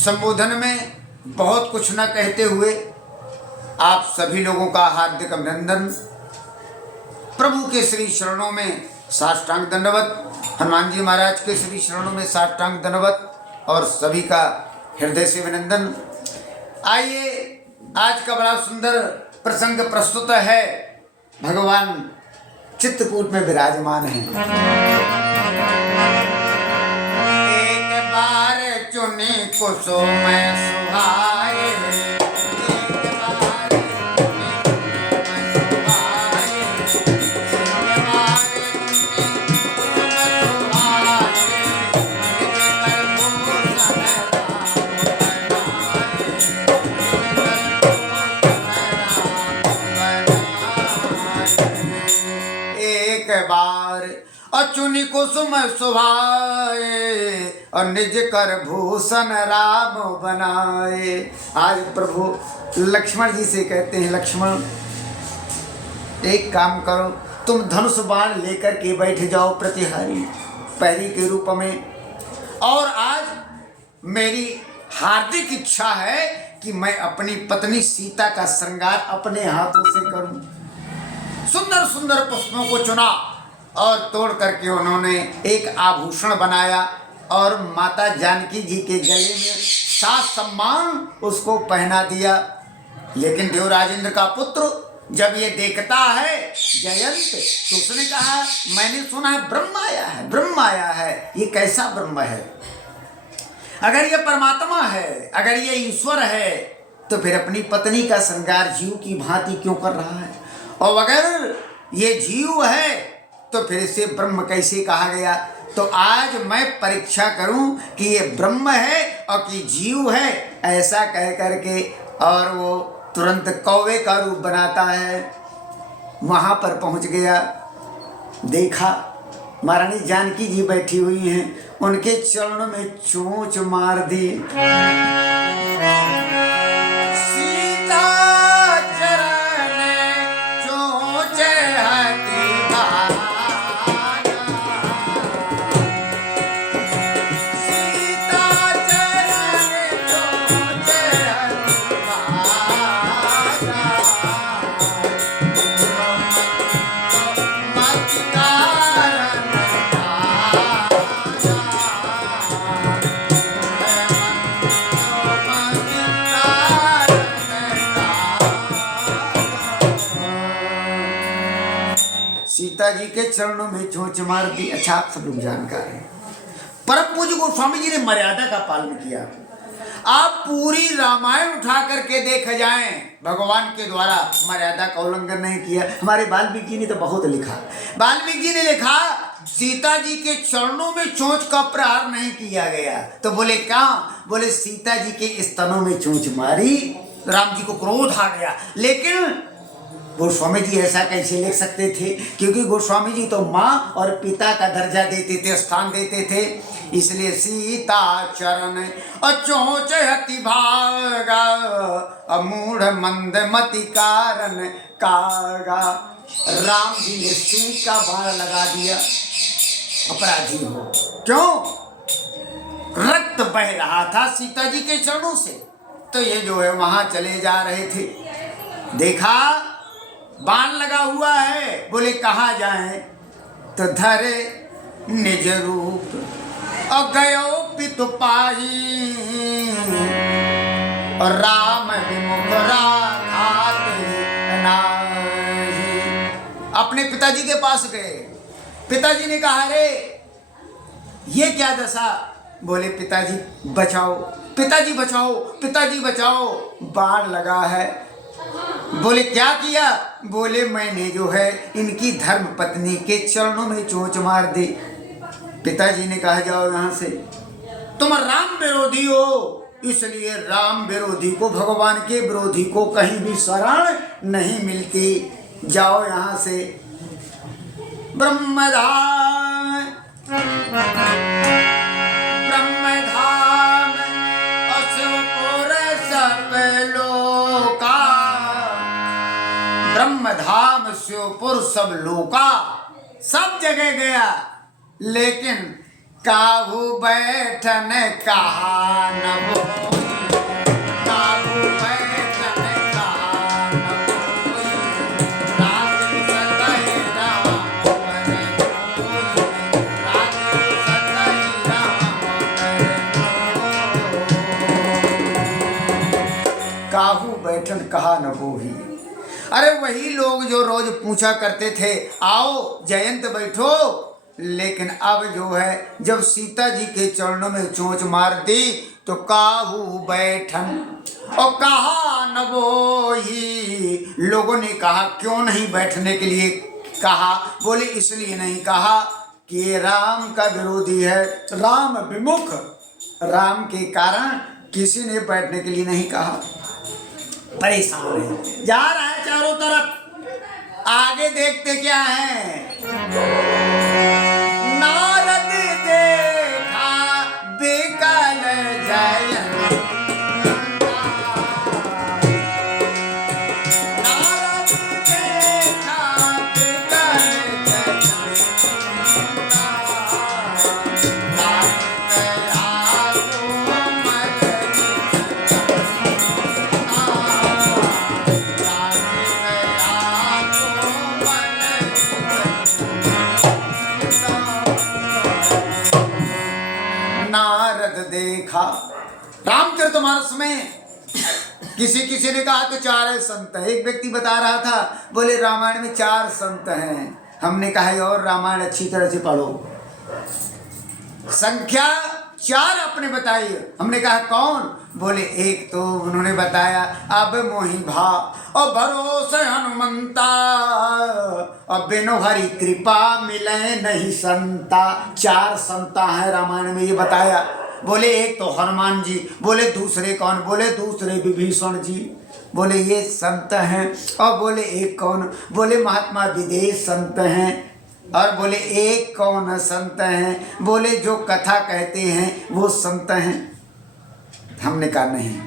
संबोधन में बहुत कुछ न कहते हुए आप सभी लोगों का हार्दिक अभिनंदन। प्रभु के श्री चरणों में साष्टांग दंडवत, हनुमान जी महाराज के श्री चरणों में साष्टांग दंडवत और सभी का हृदय से अभिनंदन। आइए, आज का बड़ा सुंदर प्रसंग प्रस्तुत है। भगवान चित्रकूट में विराजमान हैं। एक बार चुनी कुसुम सुहाए, चुनी कुसुम सुभाए और निज कर भूषण राम बनाए। आज प्रभु लक्ष्मण जी से कहते हैं, लक्ष्मण एक काम करो, तुम धनुष बाण लेकर के बैठ जाओ प्रतिहारी पैरी के रूप में। और आज मेरी हार्दिक इच्छा है कि मैं अपनी पत्नी सीता का श्रृंगार अपने हाथों से करूं। सुंदर सुंदर पुष्पों को चुना और तोड़ करके उन्होंने एक आभूषण बनाया और माता जानकी जी के गले में सात सम्मान उसको पहना दिया। लेकिन देवराजेंद्र का पुत्र जब ये देखता है जयंत, तो उसने कहा, मैंने सुना है ब्रह्म आया है, ये कैसा ब्रह्म है? अगर ये परमात्मा है, अगर ये ईश्वर है, तो फिर अपनी पत्नी का श्रृंगार जीव की भांति क्यों कर रहा है? और अगर ये जीव है तो फिर इसे ब्रह्म कैसे कहा गया? तो आज मैं परीक्षा करूं कि ये ब्रह्म है और कि जीव है, ऐसा कह करके और वो तुरंत कौवे का रूप बनाता है। वहां पर पहुंच गया, देखा महारानी जानकी जी बैठी हुई हैं, उनके चरणों में चोंच मार दी। सीता जी के चरणों में चोंच मार दी। अच्छा, आप सब लोग जानकार हैं, परम पूज्य गोस्वामी जी ने मर्यादा का पालन किया। आप पूरी रामायण उठा करके देख जाएं, भगवान के द्वारा मर्यादा का उल्लंघन नहीं किया। हमारे वाल्मीकि जी ने तो बहुत लिखा। वाल्मीकि जी ने लिखा, सीता जी के चरणों में चोंच का प्रहार नहीं किया गया। तो बोले क्या? बोले सीता जी के स्तनों में चोंच मारी, राम जी को क्रोध आ गया। लेकिन गोस्वामी जी ऐसा कैसे लिख सकते थे? क्योंकि गोस्वामी जी तो माँ और पिता का दर्जा देते थे, स्थान देते थे। इसलिए सीता चरण अचोच हति भागा, अमूढ़ मंद मति कारण कागा। राम जी ने सिंह का बाण लगा दिया, अपराधी हो। क्यों? रक्त बह रहा था सीता जी के चरणों से। तो ये जो है वहां चले जा रहे थे, देखा बाण लगा हुआ है। बोले कहाँ जाएं? तो धरे निज रूप और गयो पितु पाई, और राम विमुख राखाते नाही। अपने पिताजी के पास गए। पिताजी ने कहा, अरे ये क्या दशा? बोले पिताजी बचाओ, पिताजी बचाओ, पिताजी बचाओ, बाण लगा है। बोले क्या किया? बोले मैंने जो है इनकी धर्म पत्नी के चरणों में चोंच मार दी। पिताजी ने कहा, जाओ यहाँ से, तुम राम विरोधी हो, इसलिए राम विरोधी को, भगवान के विरोधी को कहीं भी शरण नहीं मिलती, जाओ यहाँ से। ब्रह्मधाम ब्रह्मधाम अशोपुर सब लोका, ब्रह्मधाम श्योपुर सब लोका, सब जगह गया। लेकिन काहू बैठन कहा न बोई, काहू बैठन कहा न बोई, राज सतहि राम करे कोई, राज सतहि राम करे कोई। काहू बैठन कहा न बोही। अरे वही लोग जो रोज पूछा करते थे आओ जयंत बैठो, लेकिन अब जो है जब सीता जी के चरणों में चोंच मार दी तो काहू बैठन और कहा न बोही। लोगों ने कहा क्यों नहीं बैठने के लिए कहा? बोले इसलिए नहीं कहा कि ये राम का विरोधी है, राम विमुख, राम के कारण किसी ने बैठने के लिए नहीं कहा। परेशान है, जा रहा है चारों तरफ, आगे देखते क्या है। नारद देखा बिकल जयंता, नारद देखा बिकल जयंता, नारद गया कोमल नारद देखा। रामचरितमानस में किसी ने कहा तो 4 संत है। एक व्यक्ति बता रहा था, बोले रामायण में 4 संत हैं। हमने कहा और रामायण अच्छी तरह से पढ़ो, संख्या 4 आपने बताई। हमने कहा कौन? बोले एक तो उन्होंने बताया अब मोहि भा और भरोसे हनुमंता और बिनु हरि कृपा मिले नहीं संता। 4 संता है रामायण में, ये बताया। बोले एक तो हनुमान जी, बोले दूसरे कौन? बोले दूसरे विभीषण जी, बोले ये संत हैं। और बोले एक कौन? बोले महात्मा विदेश संत हैं। और बोले एक कौन संत हैं? बोले जो कथा कहते हैं वो संत हैं। हमने कहा नहीं,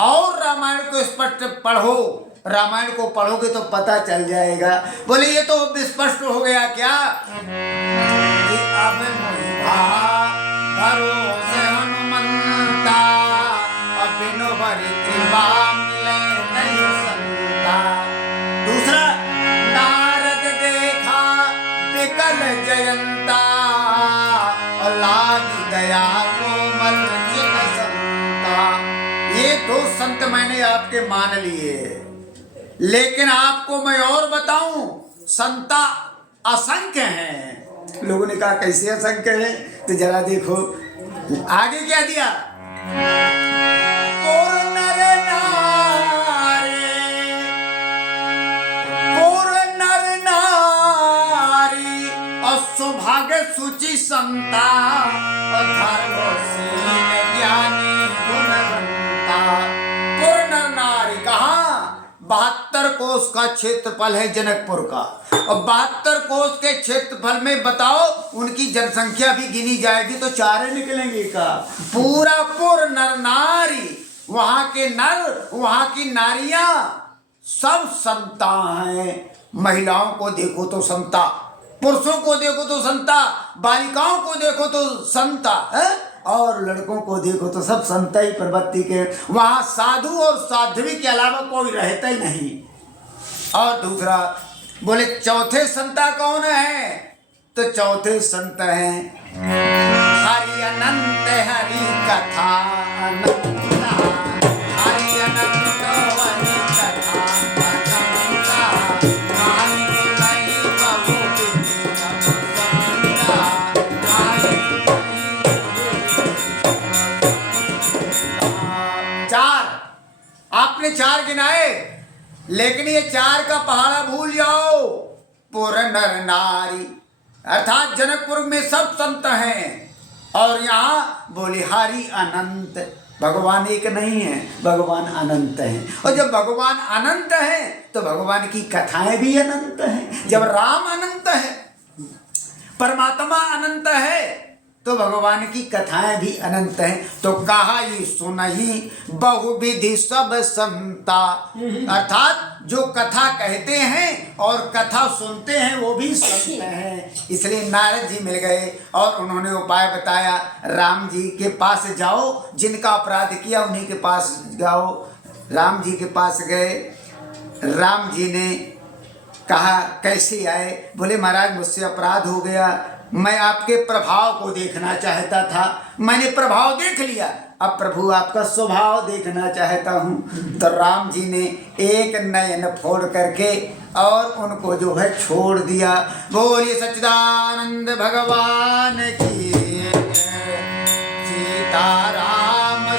और रामायण को स्पष्ट पढ़ो, रामायण को पढ़ोगे तो पता चल जाएगा। बोले ये तो स्पष्ट हो गया क्या कि अब भरोसे हनुमंता और बिनु हरि कृपा मिले नहीं संता। दूसरा, नारद देखा बिकल जयंता और लागी दया कोमल चित संता। ये 2 संत मैंने आपके मान लिए, लेकिन आपको मैं और बताऊं, संता असंख्य हैं। लोगों ने कहा कैसे असंख्य है? तो जरा देखो आगे क्या दिया। पुर नर नारी और सौभाग्य सूची संता और धर्मशील ज्ञानी गुणवंता। पुर नर नारी कहा? 72 कोस का क्षेत्रफल है जनकपुर का, और 72 कोस के क्षेत्रफल में बताओ उनकी जनसंख्या भी गिनी जाएगी तो 4 निकलेंगे का? पूरा पुर नर नारी, वहां के नर वहां की नारियां सब संता हैं। महिलाओं को देखो तो संता, पुरुषों को देखो तो संता, बालिकाओं को देखो तो संता है, और लड़कों को देखो तो सब संता ही प्रवृत्ति के। वहां साधु और साध्वी के अलावा कोई रहता ही नहीं। और दूसरा, बोले चौथे संता कौन है? तो चौथे संत हैं हरि अनंत हरि कथा अनंता, हरि अनंत हरि कथा अनंता, नाहि नहीं बहु संता, नाहि नहीं। 4 आपने 4 गिनाए, लेकिन ये 4 का पहाड़ा भूल जाओ। पुर नर नारी अर्थात जनकपुर में सब संत हैं, और यहाँ बोले हरि अनंत, भगवान एक नहीं है, भगवान अनंत हैं। और जब भगवान अनंत हैं तो भगवान की कथाएं भी अनंत हैं। जब राम अनंत है, परमात्मा अनंत है, तो भगवान की कथाएं भी अनंत हैं। तो कहा ये सुनहि बहुविधि सब संता, अर्थात जो कथा कहते हैं और कथा सुनते हैं वो भी संत हैं। इसलिए नारद जी मिल गए और उन्होंने उपाय बताया, राम जी के पास जाओ, जिनका अपराध किया उन्हीं के पास जाओ। राम जी के पास गए। राम जी ने कहा कैसे आए? बोले महाराज मुझसे अपराध हो गया, मैं आपके प्रभाव को देखना चाहता था, मैंने प्रभाव देख लिया, अब प्रभु आपका स्वभाव देखना चाहता हूँ। तो राम जी ने एक नयन फोड़ करके और उनको जो है छोड़ दिया। बोलिए सच्चिदानंद भगवान की सीताराम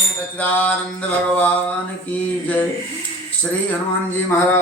सच्चिदानंद भगवान की जय। श्री हनुमान जी महाराज।